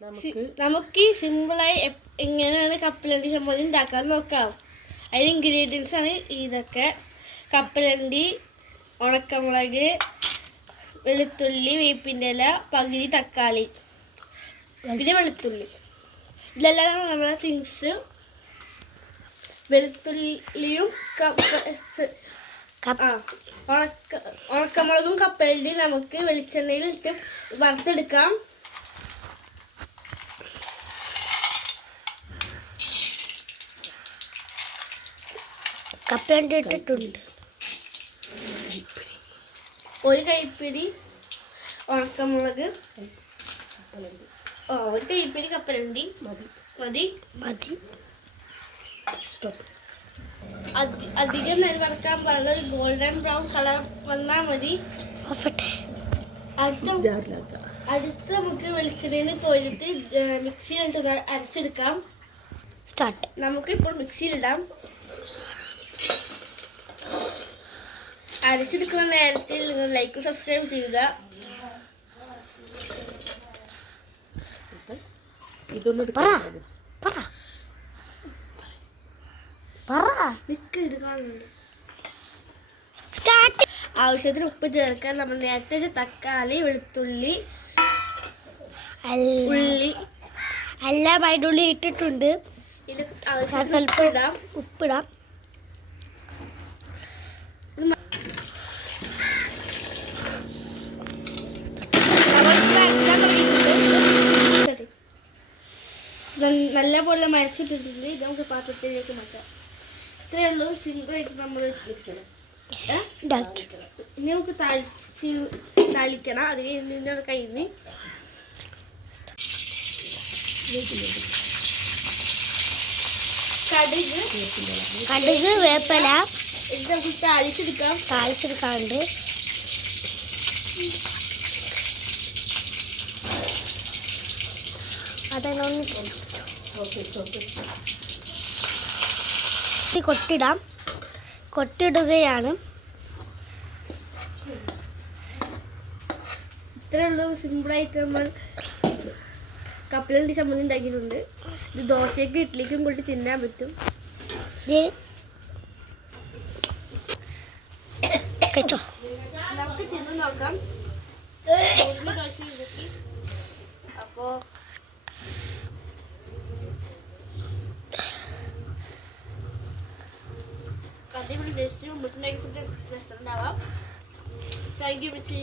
നമുക്ക് സിമ്പിളായി എങ്ങനെയാണ് കപ്പലണ്ടി ചമ്മന്തി ഉണ്ടാക്കാൻ നോക്കാം. അതിന് ഇൻഗ്രീഡിയൻസ് ആണ് ഇതൊക്കെ: കപ്പലണ്ടി, ഉണക്കമുളക്, വെളുത്തുള്ളി, വേപ്പിൻ്റെ ഇല, പകുതി തക്കാളി, പിന്നെ വെളുത്തുള്ളി. ഇതെല്ലാം നമ്മുടെ തിങ്സ്. വെളുത്തുള്ളിയും ഉണക്കമുളകും കപ്പലണ്ടി നമുക്ക് വെളിച്ചെണ്ണയിൽ ഇട്ട് വറുത്തെടുക്കാം. കപ്പലണ്ടി ഇട്ടിട്ടുണ്ട്. ഒരു കൈപ്പിടി ഉണക്കമുളക്, ഒരു കൈപ്പിടി കപ്പലണ്ടി മതി. അധികം നേരം വറക്കാൻ പാടില്ല. ഒരു ഗോൾഡൻ ബ്രൗൺ കളർ വന്നാൽ മതി. അടുത്ത് നമുക്ക് വെളിച്ചെണ്ണയിൽ കോരിട്ട് മിക്സിയിലിട്ട് അരച്ചെടുക്കാം. സ്റ്റാർട്ട്. നമുക്ക് ഇപ്പോൾ മിക്സിയിലിടാം. അരച്ചെടുക്കുന്ന നേരത്തിൽ നിങ്ങൾ ലൈക്ക് സബ്സ്ക്രൈബ് ചെയ്യുക. ആവശ്യത്തിന് ഉപ്പ് ചേർക്കാൻ നമ്മൾ നേരത്തെ തക്കാളി, വെളുത്തുള്ളി, ഉള്ളി എല്ലാം അതിനുള്ളി ഇട്ടിട്ടുണ്ട്. ഇത് ആവശ്യത്തിന് ഉപ്പിടാം. നല്ലപോലെ മരച്ചിട്ടിട്ടുണ്ട്. ഇത് നമുക്ക് പാത്രത്തിലേക്ക് മാറ്റാം. ഇത്രയേ ഉള്ളൂ. സിമ്പിളായിട്ട് നമ്മൾ വെക്കണം. ഇനി നമുക്ക് താളിക്കണം. അത് കഴിഞ്ഞ കയ്യിൽ നിന്ന് കടുക്, വേപ്പില ഇത് നമുക്ക് താളിച്ചെടുക്കാറുണ്ട്. കൊട്ടിടുകയാണ്. ഇത്രയുള്ള സിമ്പിളായിട്ട് നമ്മൾ കപ്പലണ്ടി ചമ്മന്തി ഉണ്ടാക്കിയിട്ടുണ്ട്. ഇത് ദോശയ്ക്കും ഇഡ്ഡലിക്കും കൂടി തിന്നാൻ പറ്റും. നമുക്ക് തിന്ന് നോക്കാം. ദോശ അപ്പോൾ അടിപൊളി ടേസ്റ്റ്. മുട്ടുണ്ടാക്കി രസം ഉണ്ടാവാം. Thank you മിച്ചി.